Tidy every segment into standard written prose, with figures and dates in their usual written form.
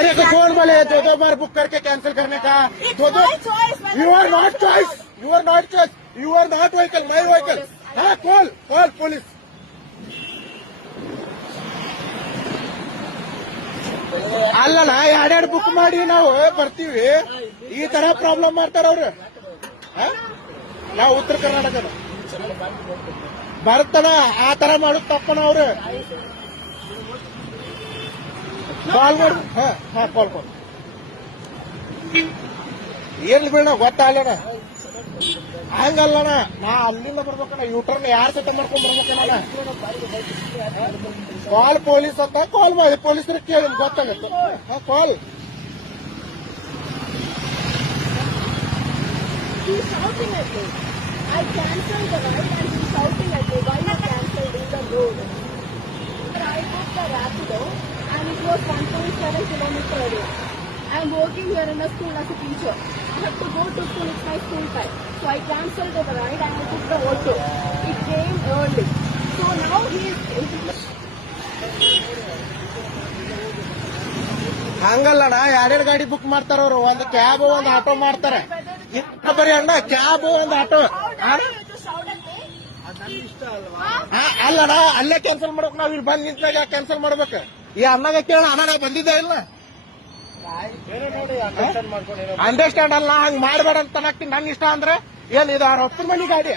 तेरे को कौन बोले 2-2 बार बुक करके कैंसिल करने का? दो you are not choice, you are not choice, you are not vehicle, my vehicle. हाँ, कॉल पुलिस. ಅಲ್ಲಣ್ಣ, ಎರಡೆರಡು ಬುಕ್ ಮಾಡಿ ನಾವು ಬರ್ತೀವಿ. ಈ ತರ ಪ್ರಾಬ್ಲಮ್ ಮಾಡ್ತಾರ ಅವ್ರು. ನಾವು ಉತ್ತರ ಕರ್ನಾಟಕದ ಬರ್ತಣ ಆ ತರ ಮಾಡುದು ತಪ್ಪಣ ಅವ್ರು. ಕಾಲ್ ಮಾಡಿ. ಕಾಲ್ ಏನ್ಲಿ ಬಿಡಣ ಗೊತ್ತಾಗಲ್ಲಣ. ಹಂಗಲ್ಲಣ, ನಾ ಅಲ್ಲಿಂದ ಬರ್ಬೇಕಣ್ಣ. ಯೂಟರ್ನ್ ಯಾರು ಸೆಟ್ ಮಾಡ್ಕೊಂಡ್ ಬರ್ಬೇಕಣ್ಣ. ಕಾಲ್ ಪೊಲೀಸ್ ಅಂತ ಕಾಲ್ ಮಾಡಿ ಪೊಲೀಸರಿಗೆ ಕೇಳಿ ಗೊತ್ತಾಗುತ್ತೆ. ಕಾಲ್. He's shouting at me. I cancelled the ride and he's shouting at me. Why you cancelled in the road? I booked the Rapido and it was 1.7 kilometer away. I am working here in a school as a teacher. I have to go to school, it's my school time. So I cancelled the ride and I took the auto. It came early. So now he is... ಹಂಗಲ್ಲಣ್ಣ, ಎರಡೆರಡು ಗಾಡಿ book ಮಾಡ್ತಾರ ಅವ್ರು. ಒಂದು cab ಒಂದು auto ಮಾಡ್ತಾರೆ. ಬರೀ ಅಣ್ಣ cab ಒಂದು ಆಟೋ. ಅಲ್ಲಣ್ಣ, ಅಲ್ಲೇ ಕ್ಯಾನ್ಸಲ್ ಮಾಡ್ಬೇಕು. ನಾವ್ ಇಲ್ಲಿ ಬಂದ್ ನಿಂತಾಗ ಕ್ಯಾನ್ಸಲ್ ಮಾಡ್ಬೇಕು. ಈ ಅಣ್ಣಗ ಕೇಳ, ಅಣ್ಣ ಬಂದಿದ್ದ ಇಲ್ಲ ಅಂಡರ್ಸ್ಟ್ಯಾಂಡ್ ಅಲ್ಲ. ಹಂಗ್ ಮಾಡ್ಬೇಡ ಅಂತ ಅನ್ನಕ್ತೀನಿ. ನನ್ ಇಷ್ಟ ಅಂದ್ರೆ ಏನ್ ಇದು ಅವ್ರ ಅಪ್ಪನ ಮನಿ ಗಾಡಿ?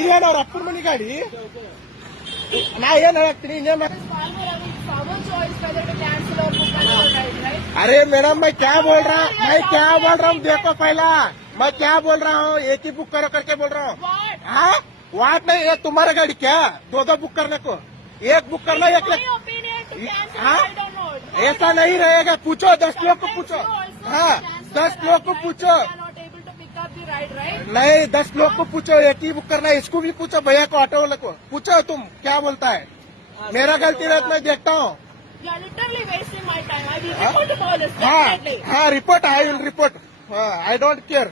ಇದೇನು ಅವ್ರ ಅಪ್ಪನ ಮನಿ ಗಾಡಿ? ನಾ ಏನ್ ಹೇಳ್ತೀನಿ ಇನ್ನೇನು? अरे मैडम, मैं क्या बोल रहा हूँ देखो पहला. मैं क्या बोल रहा हूँ, एक ही बुक करो करके बोल रहा हूँ. हाँ, वाट नहीं, ये तुम्हारा गाड़ी क्या 2-2 बुक करने को? एक बुक करना, एक हाँ, ऐसा नहीं रहेगा. पूछो 10 लोग को पूछो. हाँ, 10 लोग को पूछो. नहीं, 10 लोग को पूछो. एक ही बुक करना है. इसको भी पूछो, भैया को, ऑटो वाले को पूछो. तुम क्या बोलता है? मेरा गलती रहता, मैं देखता हूँ. You are literally wasting my time. I will report to police. Definitely. हाँ, report. I will report. I don't care.